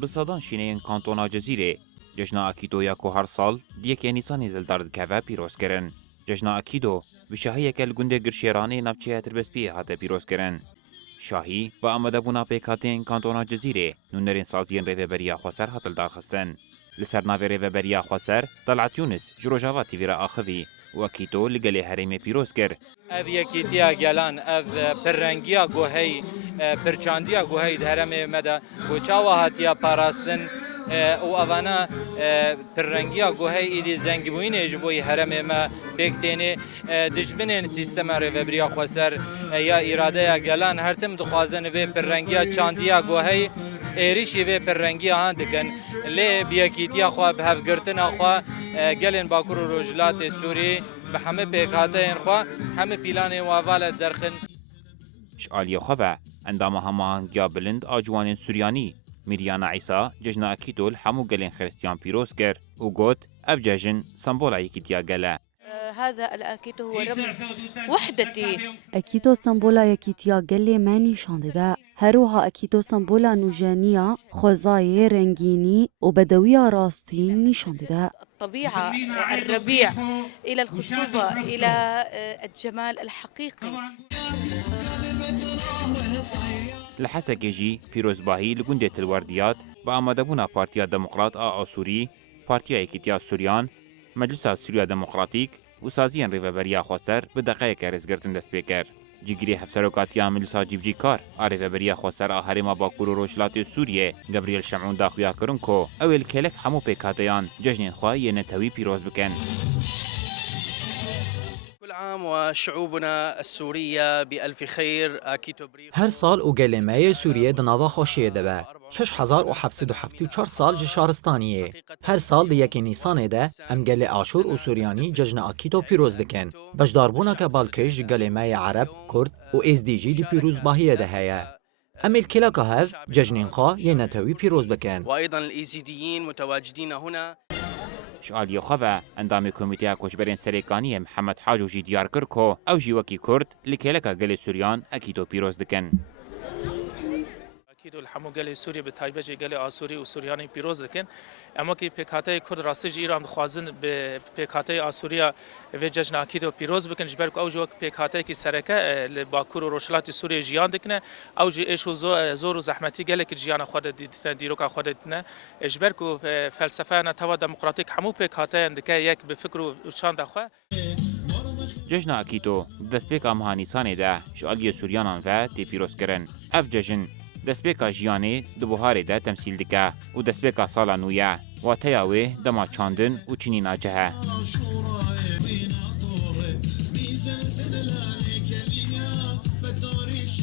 بسادان شینین کانتونا جزیره جشنا اکیدویا کو هر سال دیک نیسانی دلدار دکوه پیروز کرن. جشنا اکیدو وشاهی کل گنده گرشیرانه نفچه تربسپی هاته پیروز کرن. شاهی و آمده بونا پیکاتین کانتونا جزیره نونرین سازین ریوبریا خواسر هاتل دار خستن. لسر ناوی ریوبریا خواسر طلعت یونس جروجاوا تیویرا آخوی و اکیدو لگلی حریم پیروز کر. اف یکیتیا گلان اف پررنگیا گوهی پرچاندیا گوهی دهرم مدا گوچاوا هاتیا پاراستن و اوانا پررنگیا گوهی ایدی زنگبوین اجبوی حرم ما بکتینی دجبنین سیستم ریوبریا خواسر یا اراده یا گلان هر تم دخوازن و پررنگیا چاندیا گوهی ایریشی و پررنگی ها دکن لی بیاکیتیا خوا به هفگرتن خوا گلن باکور و رجلات سوری به همه پیکاته خوا همه پیلان واوال درخن شعالی خواه اندام هماهنگیا بلند آجوان سوریانی میریانا عیسا جشن اکیدول همو گلن خريستيان پیروز کر و گوت اف جشن سمبولا یکیتیا گله. هذا الأكيدو هو رمز وحدتي. أكيدو سمبولا يكيتيا قلي ماني شانددا هروها أكيدو سمبولا نوجانية خوزاي رنجيني وبدوية راستين نشانددا. الطبيعة الربيع إلى الخصوبة إلى الجمال الحقيقي. لحسا جيجي پیروز باهی لگنده الورديات با آمده بونا پارتیا دموقراط آسوری پارتیا یکیتیا سوریان مجلس سوریا دموکراتیک و سازیان ریوبریا خواسر به دقایق رزگرتن دست بکر. جگری هفسروکاتیا مجلس جیبجی کار ریوبریا خواسر آهرما باکور و روشلات سوریه گبریل شمعون داخویا کرن کو اول کلک همو پیکاتیان جشن خواهی نتوی پیروز بکن. عام وشعوبنا السورية بألف خير. هر سال او گلمه سوریه دناوا خوشیه دبه 6774 سال شهرستانیه. هر دل دی یکی نیسانه ده ام گل آشور و سوریانی جشن اکیدو پیروز دکن. بجداربونا که بالکش گلمه عرب، کرد و ازدیجی دی پیروز باهیه ده هیا. ام الکلا که هف جشن خواه یه نتوی پیروز بکن. و ایضا الازیدیین متواجدین هنا. شعالی خواه اندام کمیته کشبرین سریکانی محمد حاجو جی دیار کر کو او جیوکی کرد لکلکا گل سوریان اکیدو پیروز دکن. اكيد الحمو قال سوريا بتايبه قال اسوري وسورياني بيروز لكن اما كي بكاتاي كرد راستي ايران خوازن بكاتاي اسوريا في جشن اكيد بيروز بكن جبرك او جو بكاتاي كي سركه لباكور وروشلات سوريا جيان دكنه او جي ايش زور زحمتي قال لك جيان خود ديروكا خودتنا جبرك فلسفه انا توا ديمقراطيك حمو بكاتاي عندك يك بفكر وشان دخوا جشن اکیدو دست پیک امهانیسانه ده شعالی سوریانان و تی پیروز کرن. اف جشن دستپیکا جیانه دو بوهاره ده تمثیل دکه و دستپیکا سالا نویه و تیاوه دما چاندن و چینی ناجهه.